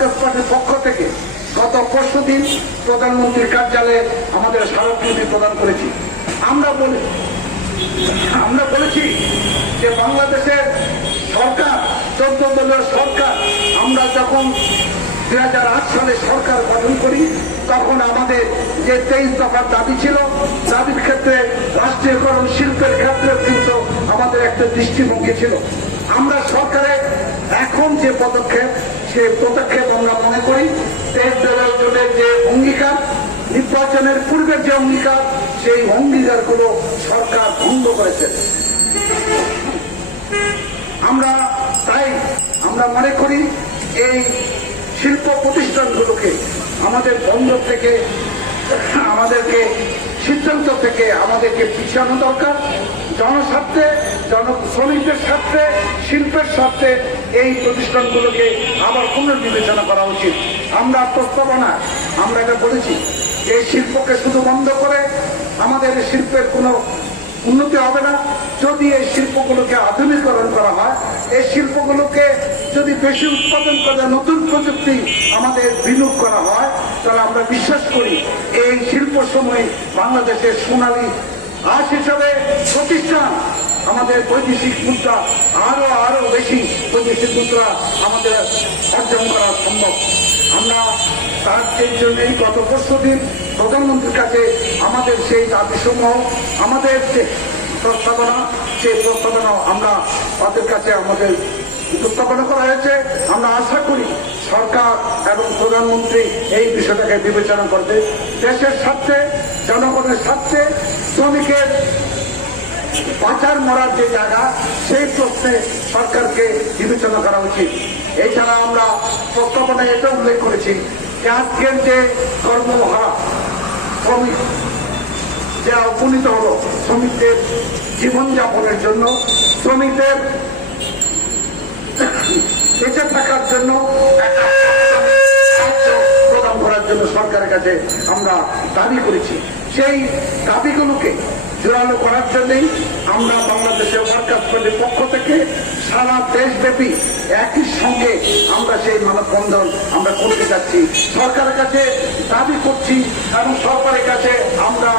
Workers পার্টির পক্ষ থেকে গত পরশুদিন প্রধানমন্ত্রীর কার্যালয়ে আমাদের স্মারকলিপি প্রদান করেছি। আমরা বলেছি যে বাংলাদেশের সরকার 14 দলীয় সরকার, আমরা যখন 2008 সালে সরকার গঠন করি তখন আমাদের যে 23 দফার দাবি ছিল, দাবির ক্ষেত্রে রাষ্ট্রীয়করণ শিল্পের ক্ষেত্রে কিন্তু আমাদের একটা দৃষ্টিভঙ্গি ছিল। আমরা সরকারের এখন যে পদক্ষেপ, সে পদক্ষেপ আমরা মনে করি 23 দলের জোটের যে অঙ্গীকার, নির্বাচনের পূর্বের যে অঙ্গীকার, সেই অঙ্গীকারগুলো সরকার ভঙ্গ করেছে। আমরা মনে করি এই শিল্প প্রতিষ্ঠানগুলোকে আমাদের বন্ধ থেকে, আমাদেরকে সিদ্ধান্ত থেকে আমাদেরকে পিছানো দরকার। জনস্বার্থে, শ্রমিকদের স্বার্থে, শিল্পের স্বার্থে এই প্রতিষ্ঠানগুলোকে আবার পুনর্বিবেচনা করা উচিত। আমরা এটা বলেছি, এই শিল্পকে শুধু বন্ধ করে আমাদের শিল্পের কোনো উন্নতি হবে না। যদি এই শিল্পগুলোকে আধুনিকরণ করা হয়, এই শিল্পগুলোকে যদি বেশি উৎপাদন করে নতুন প্রযুক্তি আমাদের বিনিয়োগ করা হয়, তাহলে আমরা বিশ্বাস করি এই শিল্প সময় বাংলাদেশের সোনালী আজ হিসাবে প্রতিষ্ঠান, আমাদের বৈদেশিক মুদ্রা আরো বেশি বৈদেশিক মুদ্রা আমাদের অর্জন করা সম্ভব। আমরা তার জন্যই গত পরশুদিন প্রধানমন্ত্রীর কাছে আমাদের সেই দাবিসমূহ, আমাদের যে প্রস্তাবনা, সেই প্রস্তাবনা আমরা তাদের কাছে আমাদের উপস্থাপনা করা হয়েছে। আমরা আশা করি সরকার এবং প্রধানমন্ত্রী এই বিষয়টাকে বিবেচনা করবে। দেশের স্বার্থে, জনগণের স্বার্থে, শ্রমিকের বাঁচার মরার যে জায়গা, সেই প্রশ্নে সরকারকে বিবেচনা করা উচিত। এছাড়া আমরা প্রস্তাবনায় এটা উল্লেখ করেছি যে আজকের যে কর্মহারা শ্রমিক যা উপনীত হল, শ্রমিকদের জীবনযাপনের জন্য, শ্রমিকদের বেঁচে থাকার জন্য প্রদান করার জন্য সরকারের কাছে আমরা দাবি করেছি। সেই দাবিগুলোকে জোরালো করার জন্যই আমরা বাংলাদেশের ওয়ার্কার্স পার্টির পক্ষ থেকে সারা দেশব্যাপী একই সঙ্গে আমরা সেই মানববন্ধন আমরা করতে যাচ্ছি, সরকারের কাছে দাবি করছি এবং সরকারের কাছে আমরা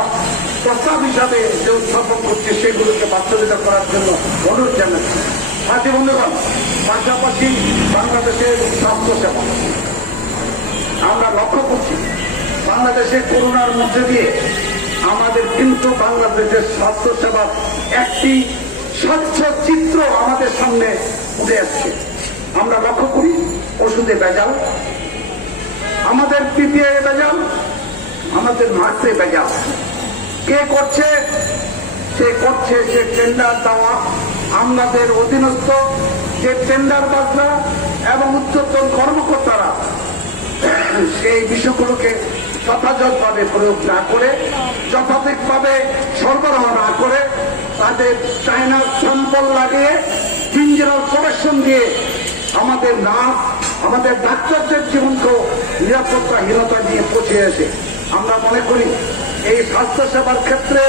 প্রস্তাব হিসাবে যে উত্থাপন করছি সেগুলোকে বাস্তবায়িত করার জন্য অনুরোধ জানাচ্ছি। সাথী বন্ধুগণ, পাশাপাশি বাংলাদেশের স্বাস্থ্যসেবা আমরা লক্ষ্য করছি, বাংলাদেশের করোনার মধ্যে দিয়ে আমাদের কিন্তু বাংলাদেশের স্বাস্থ্যসেবার একটি স্বচ্ছ চিত্র আমাদের সামনে উঠে আসছে। আমরা লক্ষ্য করি ওষুধে ভেজাল, আমাদের পিপিআই ভেজাল, আমাদের মাস্কে ভেজাল। কে করছে? সে টেন্ডার দেওয়া আমাদের অধীনস্থ যে টেন্ডার বাজরা এবং উচ্চতর কর্মকর্তারা সেই বিষয়গুলোকে যথাযথভাবে প্রয়োগ না করে, যথাযথভাবে সরবরাহ না করে, তাদের চায়নার স্যাম্পল লাগিয়ে ডেঞ্জারাস প্রোডাকশন দিয়ে আমাদের নার্স, আমাদের ডাক্তারদের জীবনকেও নিরাপত্তাহীনতা নিয়ে পৌঁছে আসে। আমরা মনে করি এই স্বাস্থ্যসেবার ক্ষেত্রে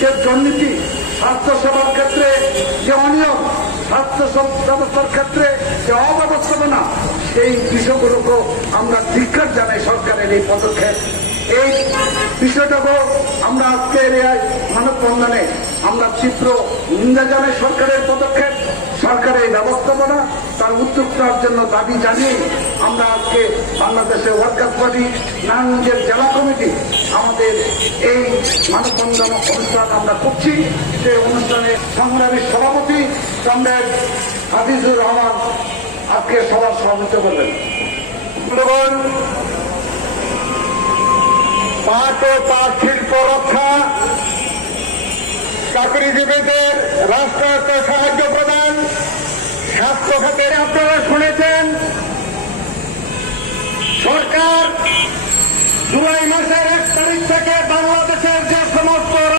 যে দুর্নীতি, স্বাস্থ্যসেবার ক্ষেত্রে যে অনিয়ম, স্বাস্থ্য ব্যবস্থার ক্ষেত্রে যে অব্যবস্থাপনা, সেই বিষয়গুলোকেও আমরা ধিক্কার জানাই সরকারের এই পদক্ষেপ। এই বিষয়টাকেও আমরা আজকের মানববন্ধনে আমরা তীব্র নিন্দা জানাই সরকারের পদক্ষেপ, সরকারের ব্যবস্থাপনা, তার উদ্যোগ নেওয়ার জন্য দাবি জানিয়ে আমরা আজকে বাংলাদেশের ওয়ার্কার্স পার্টি নারায়ণগঞ্জের জেলা কমিটি আমাদের এই মানববন্ধন অনুষ্ঠান আমরা করছি। সেই অনুষ্ঠানে সংগ্রামী সভাপতি কমরেড হাফিজুর রহমান আজকে সভার সভাপতিত্ব করবেন। পাট ও পাট শিল্প রক্ষা, চাকরিজীবীদের রাষ্ট্রায়ত্ত সাহায্য প্রদান, স্বাস্থ্য খাতের আপনারা শুনেছেন সরকার জুলাই মাসের 1 তারিখ থেকে বাংলাদেশের